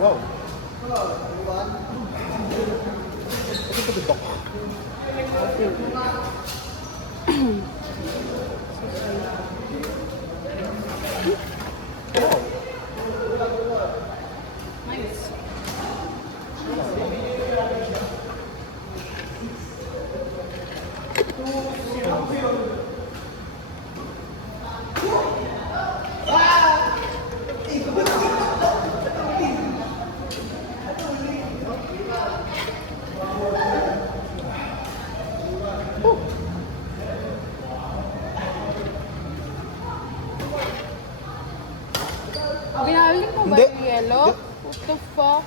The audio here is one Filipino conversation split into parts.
Wow. Ito dito. Nice. Binaling mo ba Hindi. yung yellow? What the fuck?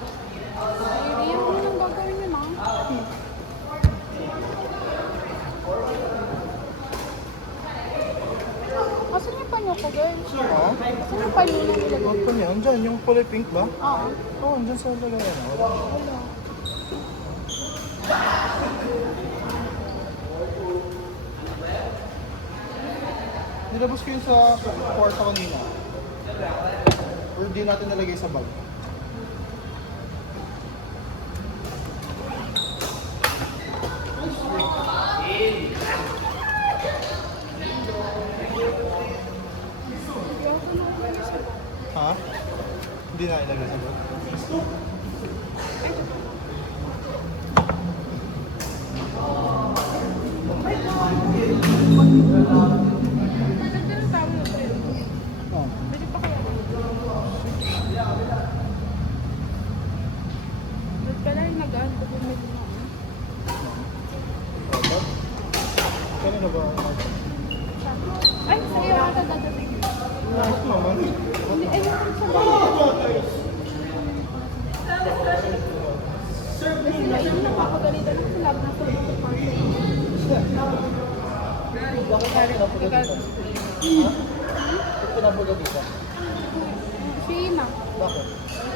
Hindi mo nang gagawin yun, ah. Asan yung panyo ko, guys? Ha? Asan yung panyo na nilagay? Ano pa niya? Andyan, yung kulay pink ba? Oo. Oo, andyan sa lagayan. Wala. Nilabas ko yun sa kwarto kanina. Or di natin nalagay sa bag. Ha? Hindi na ilagay sa bag. Nagdala tayo na tayo. Oh. Pwede pa kaya? Ba't ka lang nag-aan ko din medyo na? Bag? Kanina ba? Ay, sa'yo ata dadating. Nice naman. Hindi, ayun sa bahay. Kasi hindi na papagalitan ako sa lab na sa mga party. Bakit napuga dito? Ha? Bakit napuga dito? Si Ina. Bakit?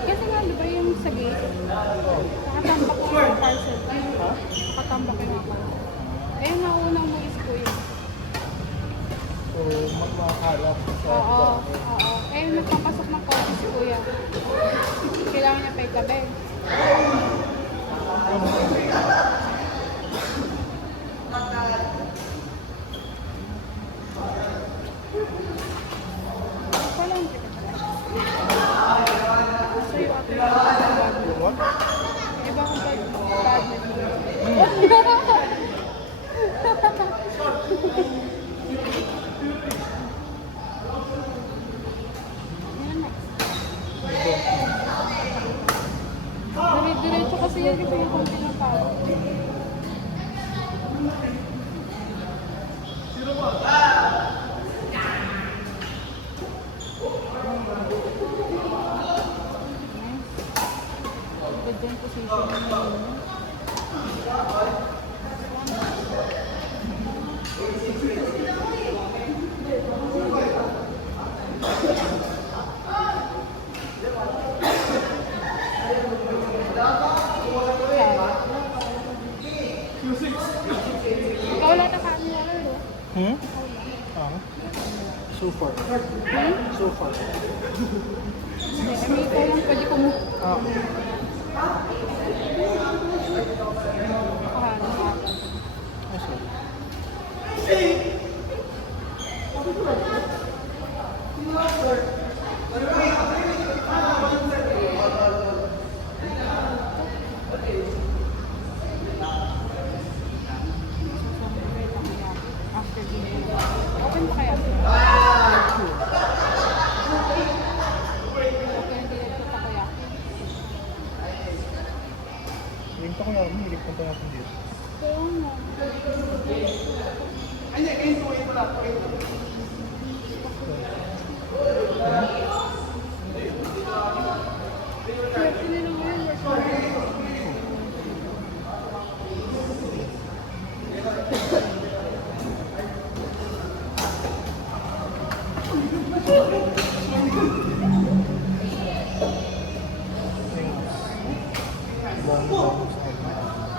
Kasi nga, di ba yung sa gate? Nakatambak ko yung parcel. Ay, Ha? nakatambak yung ako. Eh, nauna mo is ko yun. So, makakalap sa Oo, oo. Eh, nagpapasok ng coffee si Kuya. Kailangan niya pa ikabe. Kailangan kita pala. So, yung ate yung bag. What? Iba kong bag. Diretso kasi yan kasi yung konti ng pao. Good din position naman. Ikaw wala na camera, no? Hmm? Ah. So far. So far. Hindi, ikaw lang pwede kong Ah. I see. After dinner. Open pa kaya? Okay, hindi ito pa kaya. Yung ko nga, hilig punta natin dito. Kaya nga. Pwede nila ngayon. Long sa akin.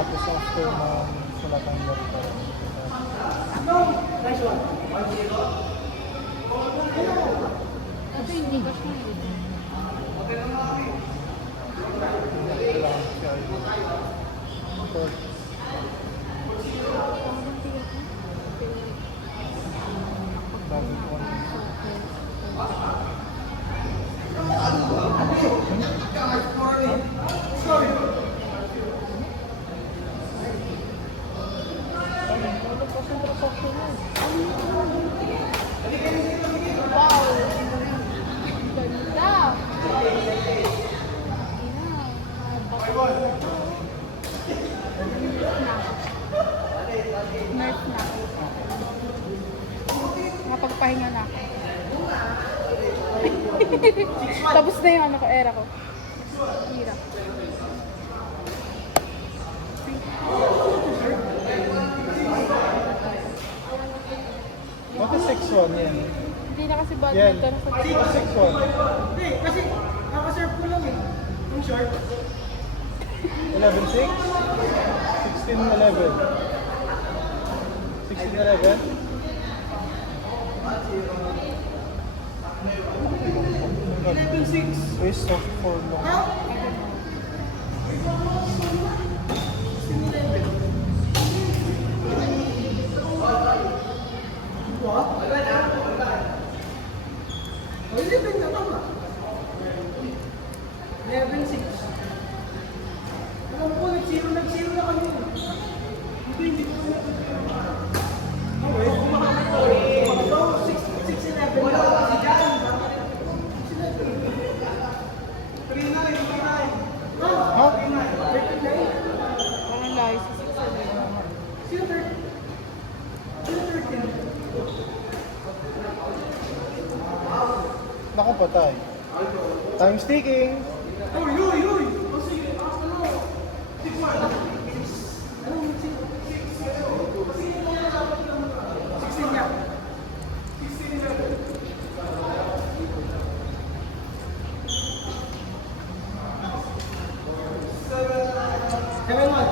Tapos after ng sulatan niya rin parang. Ito hindi ka siya. Kailangan siya yun. Third. Bago po. Wow! Ganda! Nerf na. Nakapagpahinga na ako. Tapos na yung ano ko, era ko. Hirap. What is 6-1 yan? Hindi na kasi Yan. badminton sa What is 6-1? Hindi, kasi nakaserve ko lang eh. Yung short. 11-6? 16-11? 16-11? Waste of 4 long. O, 11 na tama. 11-6. Alam ko, nag-zero na kami. Hindi ko na. Okay, kung makakatawa, 6-11 na. Ha? Parang layo sa 6-7. Sino 13? Sino 13? Naku, patay. Time's ticking. Uy, uy, uy! O sige, ano? 6-1. Ano, 16 niya. 7-1.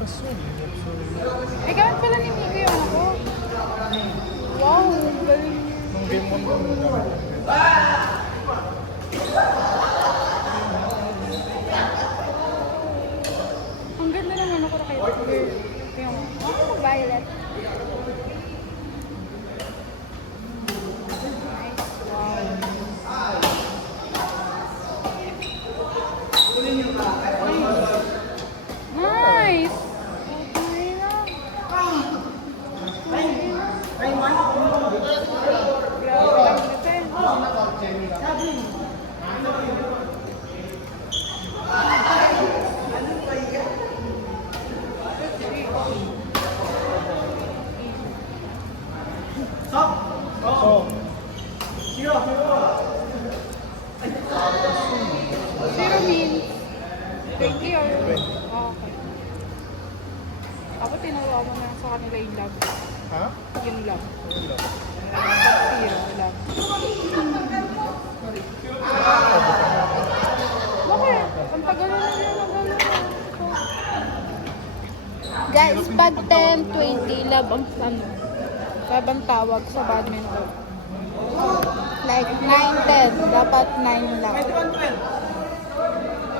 Paswin. Eh, gamit pala ni Miko yung ako. Wow, galing. Nung game 1 ko naman. Ang ganda naman ako na kayo. Yung, oh, violet. Nice. Wow. Nice! Okay na. Okay na. 9-1. Grabe lang defense. Sabi. Stop. So, Zero. Zero means 20 or... Oh, okay. Ako tinuruan mo na sa kanila yung love. ha? Yung love. Yun lang. Zero, love. Bakit? Ang tagal na yun. Guys, pag 10, 20, love ang ano, love ang tawag sa badminton. Like 9, 10, dapat 9 lang. 21-12.